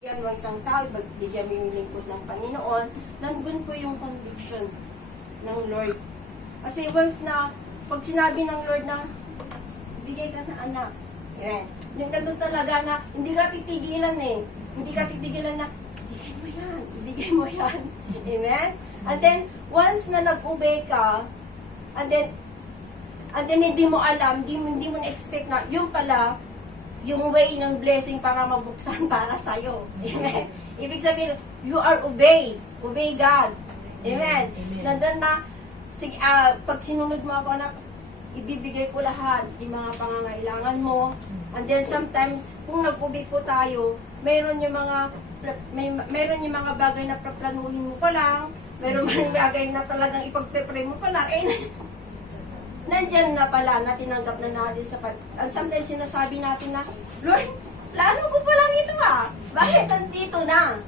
Yan ng isang tao, bigyan mo yung lingkod ng Panginoon, nandun po yung conviction ng Lord. Kasi once na, pag sinabi ng Lord na, bigay ka na anak, yan. Yung ganun talaga na, hindi ka titigilan eh. Hindi ka titigilan na, ibigay mo yan, ibigay mo yan. Amen? And then, once na nag-obey ka, and then hindi mo alam, hindi mo na-expect na, yung pala, yung way ng blessing para mabuksan para sa'yo. Amen. Ibig sabihin, you are obey. Obey God. Amen. Nandun na, sige, pag sinunod mo ako, anak, ibibigay ko lahat yung mga pangangailangan mo. And then sometimes, kung nag-obey po tayo, meron yung mga bagay na planuhin mo pa lang, meron mga bagay na talagang ipagpe-pray mo pa lang, nandyan na pala na tinanggap na natin sa and sometimes sinasabi natin na, Lord, plano ko pa lang ito bakit nandito na?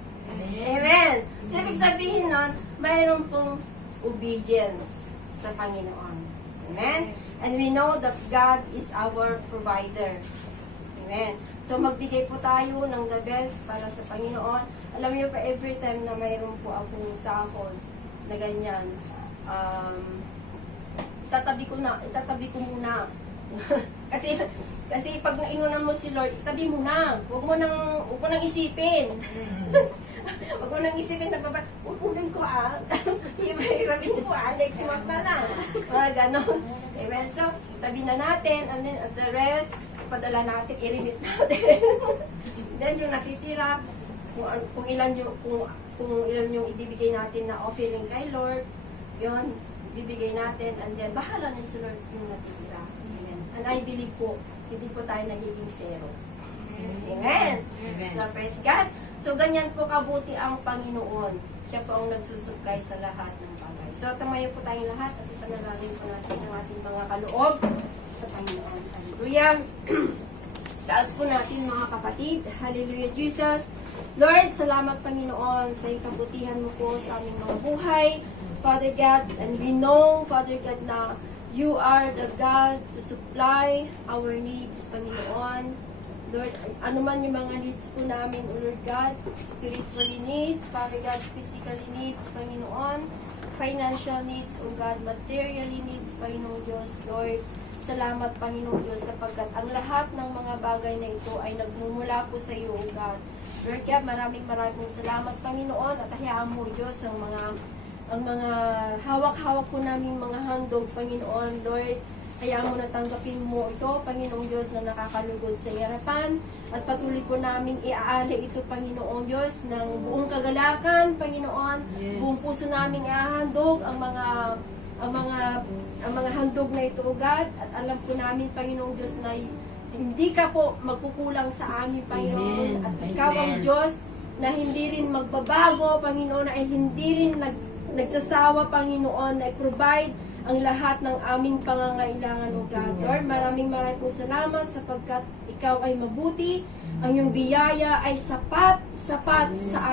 Amen. So, ibig sabihin nun, mayroon pong obedience sa Panginoon. Amen. And we know that God is our provider. Amen. So, magbigay po tayo ng the best para sa Panginoon. Alam niyo pa, every time na mayroon po akong sahod na ganyan, itatabi ko muna. kasi pag nainunan mo si Lord, itabi mo na. Huwag mo nang isipin. Huwag mo nang isipin na upunin ko Ihiramin ko next month na lang. Mga ganon. Amen. So, tabi na natin, and then at the rest, ipadala natin, i-remit natin. Then yung natitira, kung ilan yung ibibigay natin na offering kay Lord, yon bibigay natin, and then bahala na si Lord yung natitira. Amen. And I believe po, hindi po tayo nagiging zero. Amen. So, praise God. So, ganyan po kabuti ang Panginoon. Siya po ang nagsusupply sa lahat ng bagay. So, tumayo po tayong lahat at ipanalangin po natin ang ating mga kaloob sa Panginoon. Hallelujah. Taas po natin mga kapatid. Hallelujah, Jesus. Lord, salamat Panginoon sa kabutihan mo po sa aming mga buhay. Father God, and we know, Father God, na you are the God to supply our needs, Panginoon. Lord, ano man yung mga needs po namin, O Lord God, spiritually needs, Father God, physically needs, Panginoon, financial needs, O God, materially needs, Panginoon Diyos, Lord. Salamat, Panginoon Diyos, sapagkat ang lahat ng mga bagay na ito ay nagmumula po sa iyo, O God. Lord God, maraming salamat, Panginoon, at hayaan mo, Diyos, ang mga hawak-hawak po namin mga handog, Panginoon, Lord, hayaan mo na tanggapin mo ito, Panginoong Diyos, na nakakalugod sa harapan, at patuloy po namin iaali ito, Panginoong Diyos, ng buong kagalakan, Panginoon, buong puso namin ihahandog ang mga handog na ito, O God, at alam po namin, Panginoong Diyos, na hindi ka po magkukulang sa amin, Panginoon, at ikaw ang Diyos na hindi rin magbabago, Panginoon, ay hindi rin nagsasawa, Panginoon, na i-provide ang lahat ng aming pangangailangan, O God. Lord, maraming salamat sapagkat ikaw ay mabuti, ang iyong biyaya ay sapat sa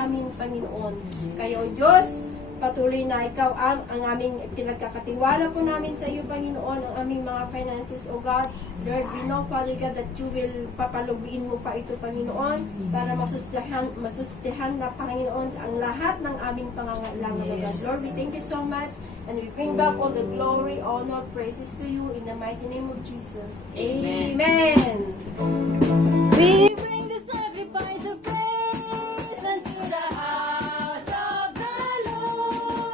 amin, Panginoon. Kaya, O Diyos, patuloy na ikaw ang aming pinagkakatiwala po namin sa iyo, Panginoon, ang aming mga finances, O God. Lord, we know, Father God, that you will papaluguin mo pa ito, Panginoon, para masustihan na, Panginoon, ang lahat ng aming pangangailangan, O God. Lord, we thank you so much, and we bring back all the glory, honor, praises to you in the mighty name of Jesus. Amen. We bring the sacrifice of praise unto the house of the Lord.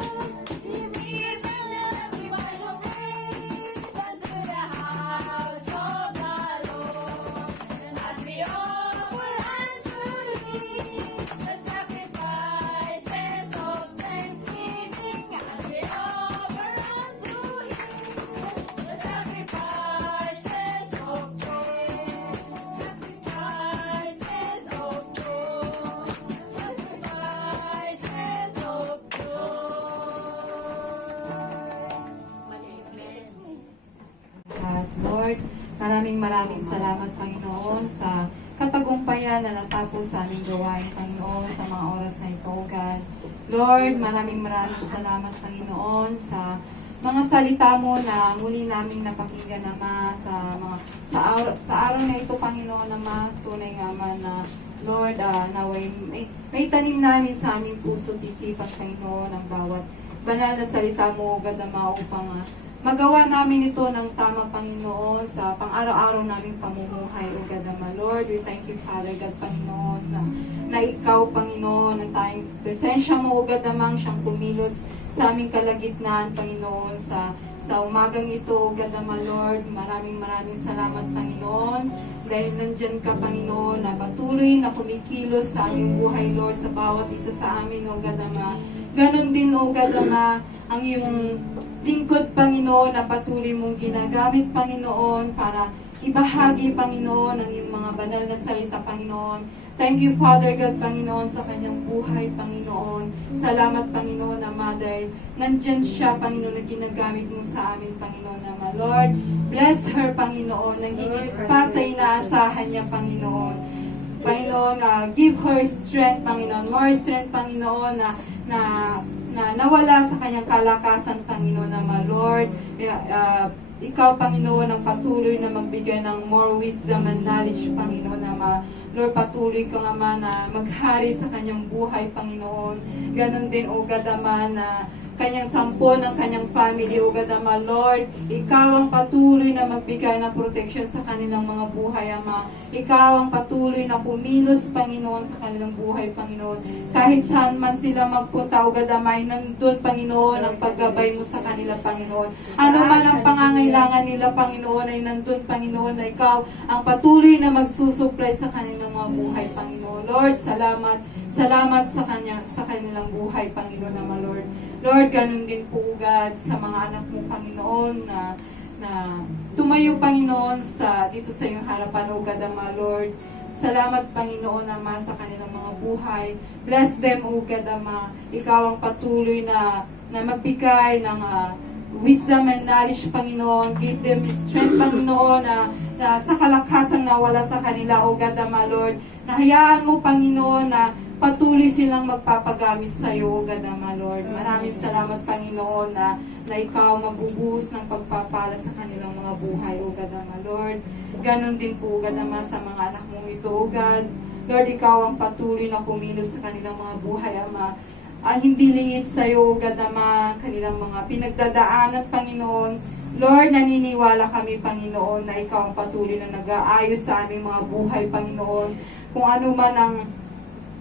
We bring the sacrifice of praise unto the house of the Lord. And as we offer unto thee the sacrifices of thanksgiving, as we offer unto him the sacrifices of praise, sacrifices of joy, sacrifices of At Lord, maraming salamat, Panginoon, sa katagumpayan na natapos sa aming gawain, Panginoon, sa mga oras na ito, God. Lord, maraming salamat, Panginoon, sa mga salita mo na muli naming napakinggan, Ama, sa araw na ito, Panginoon, Ama, tunay nga man na Lord, naway may tanim namin sa aming puso at isipan, Panginoon, ang bawat banal na salita mo, God Ama, upang magawa namin ito ng tama, Panginoon, sa pang-araw-araw naming pamumuhay, O God Ama. Lord, we thank you, Father God, Panginoon, na ikaw, Panginoon, ang tayong presensya mo, O God Ama, siyang kumilos sa aming kalagitnaan, Panginoon, sa umagang ito, God Ama, Lord. Maraming salamat, Panginoon, dahil nandyan ka, Panginoon, na patuloy na kumikilos sa aming buhay, Lord, sa bawat isa sa amin, O God Ama. Ganon din, O God Ama, ang iyong lingkod, Panginoon, na patuloy mong ginagamit, Panginoon, para ibahagi, Panginoon, ang iyong mga banal na salita, Panginoon. Thank you, Father God, Panginoon, sa kanyang buhay, Panginoon. Salamat, Panginoon, Ama, dahil nandyan siya, Panginoon, na ginagamit mo sa amin, Panginoon, Ama. Lord, bless her, Panginoon, nagigit pa sa inaasahan niya, Panginoon. Panginoon, give her strength, Panginoon, more strength, Panginoon, na nawala sa kanyang kalakasan, Panginoon, Ama. Lord, ikaw, Panginoon, ang patuloy na magbigay ng more wisdom and knowledge, Panginoon, Ama. Lord, patuloy kang, Ama, na maghari sa kanyang buhay, Panginoon. Ganon din, O God, Ama, na kanyang sampo ng kanyang family, O God, Ama. Lord, ikaw ang patuloy na magbigay ng protection sa kanilang mga buhay, Ama. Ikaw ang patuloy na kumilos, Panginoon, sa kanilang buhay, Panginoon. Kahit saan man sila magpunta, O God, Ama, ay nandun, Panginoon, ang paggabay mo sa kanila, Panginoon. Ano man ang pangangailangan nila, Panginoon, ay nandun, Panginoon, na ikaw ang patuloy na magsusupply sa kanilang mga buhay, Panginoon. Lord, salamat. Salamat sa kanilang buhay, Panginoon, Ama, Lord. Lord, ganun din po, God, sa mga anak mo, Panginoon, na tumayo, Panginoon, dito sa iyong harapan, O God, Ama, Lord. Salamat, Panginoon, Ama, sa kanilang mga buhay. Bless them, O God, Ama. Ikaw ang patuloy na magbigay ng wisdom and knowledge, Panginoon. Give them strength, Panginoon, na sa kalakasang nawala sa kanila, O God, Ama, Lord. Nahayaan mo, Panginoon, na patuloy silang magpapagamit sa iyo, O God, Ama, Lord. Maraming salamat, Panginoon, na ikaw magbubuhos ng pagpapala sa kanilang mga buhay, O God, Ama, Lord. Ganon din po, O God, Ama, sa mga anak mong ito, O God. Lord, ikaw ang patuloy na kumilos sa kanilang mga buhay, Ama. Hindi lingid sa iyo, O God, Ama, kanilang mga pinagdadaanan, Panginoon. Lord, naniniwala kami, Panginoon, na ikaw ang patuloy na nag-aayos sa aming mga buhay, Panginoon. Kung ano man ang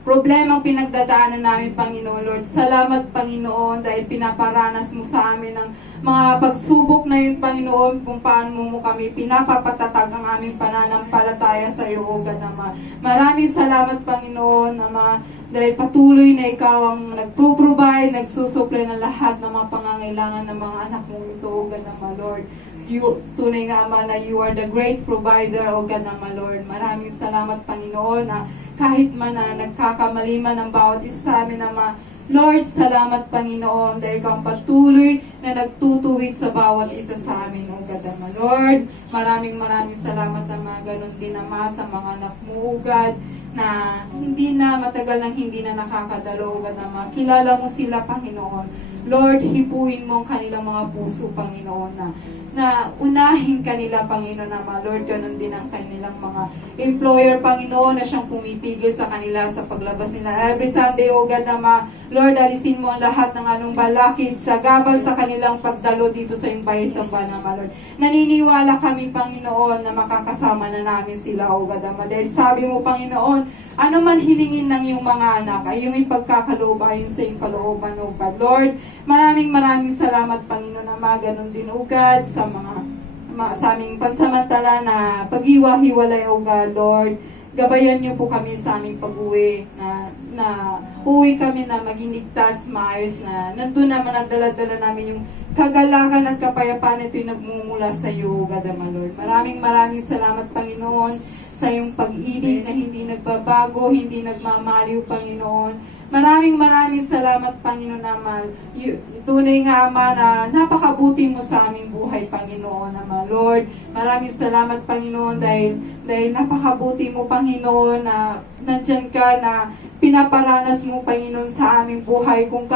problema ang pinagdadaanan namin, Panginoon, Lord. Salamat, Panginoon, dahil pinaparanas mo sa amin ang mga pagsubok na yun, Panginoon, kung paano mo kami pinapapatatag ang aming pananampalataya sa iyo, O God, Ama. Maraming salamat, Panginoon, Ama, dahil patuloy na ikaw ang nagpo-provide, nagsusupply ng lahat ng mga pangangailangan ng mga anak mong ito, O God, Ama, Lord. Tunay nga, Ama, na you are the great provider, O God, Ama, Lord. Maraming salamat, Panginoon, na kahit man na nagkakamali man ang bawat isa sa amin, Ama. Lord, salamat, Panginoon, dahil ikaw ang patuloy na nagtutuwid sa bawat isa sa amin, O God, Ama. Lord, maraming salamat, Ama. Ganon din, Ama, sa mga anak mo, O God, na hindi na matagal nang hindi na nakakadalo, O God, Ama. Kilala mo sila, Panginoon. Lord, hipuin mo ang kanilang mga puso, Panginoon, na unahin kanila, Panginoon, Ama. Lord, ganun din ang kanilang mga employer, Panginoon, na siyang pumipigil sa kanila sa paglabas nila every Sunday, O God, Ama. Lord, alisin mo ang lahat ng anong balakid sa gabal sa kanilang pagdalo dito sa iyong baysamban, Ama, Lord. Naniniwala kami, Panginoon, na makakasama na namin sila, O God, Ama. Dahil sabi mo, Panginoon, ano man hilingin ng iyong mga anak ay iyong ipagkakaloob ayon sa iyong kalooban, O God. Lord, maraming salamat, Panginoon, Ama. Ganon din, O God, sa aming pansamantala na pag-iwa-hiwalay, O God, Lord. Gabayan niyo po kami sa aming pag-uwi, na uwi kami na maging ligtas, maayos, na nandun naman ang dala-dala namin yung kagalakan at kapayapaan ito'y nagmumula sa iyo, O God, Ama, Lord. Maraming salamat, Panginoon, sa iyong pag-ibig na hindi nagbabago, hindi nagmamaliw, Panginoon. Maraming salamat, Panginoon, Ama. Tunay nga, Ama, na napakabuti mo sa aming buhay, Panginoon, Ama, Lord. Maraming salamat, Panginoon, dahil napakabuti mo, Panginoon, na nandyan ka, na pinaparanas mo, Panginoon, sa aming buhay, kung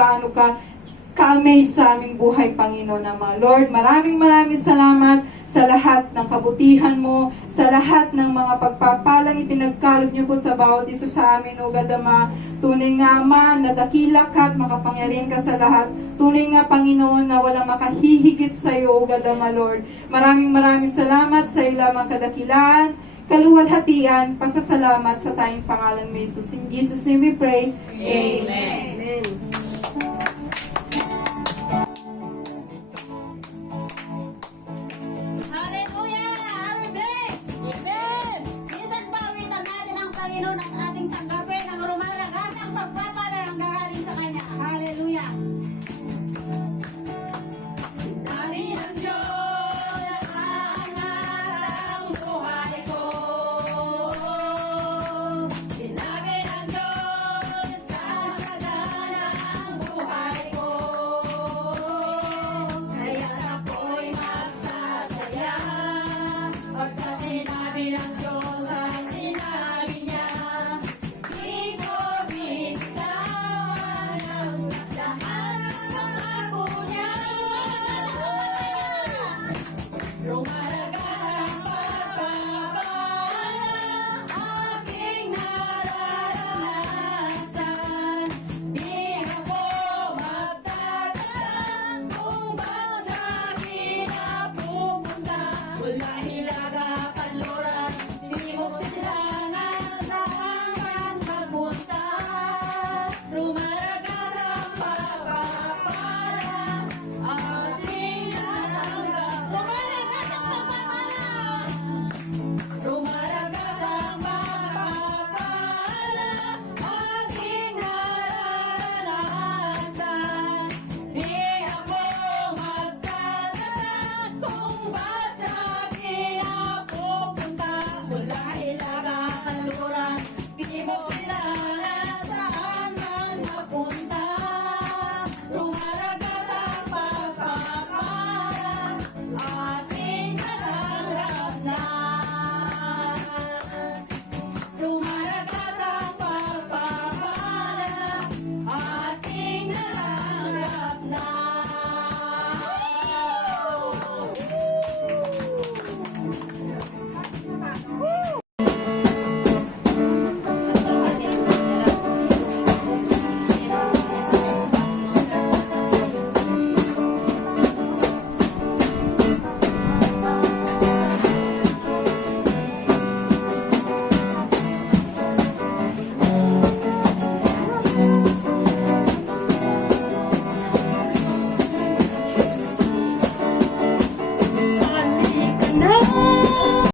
ka-amaze sa aming buhay, Panginoon Ama. Lord, maraming salamat sa lahat ng kabutihan mo, sa lahat ng mga pagpapalang ipinagkaloob niyo po sa bawat isa sa amin, O God Ama. Tunay nga, Ama, na dakila ka at makapangyarihan ka sa lahat. Tunay nga, Panginoon, na walang makahihigit sa iyo, O God Ama, Lord. Maraming salamat sa iyo lamang kadakilaan, kaluwalhatian, pasasalamat sa tayong pangalan mo, Jesus. In Jesus' name we pray. Amen. Amen. Hallelujah! Are we blessed? Amen! Minsan pa, awitan natin ang Panginoon at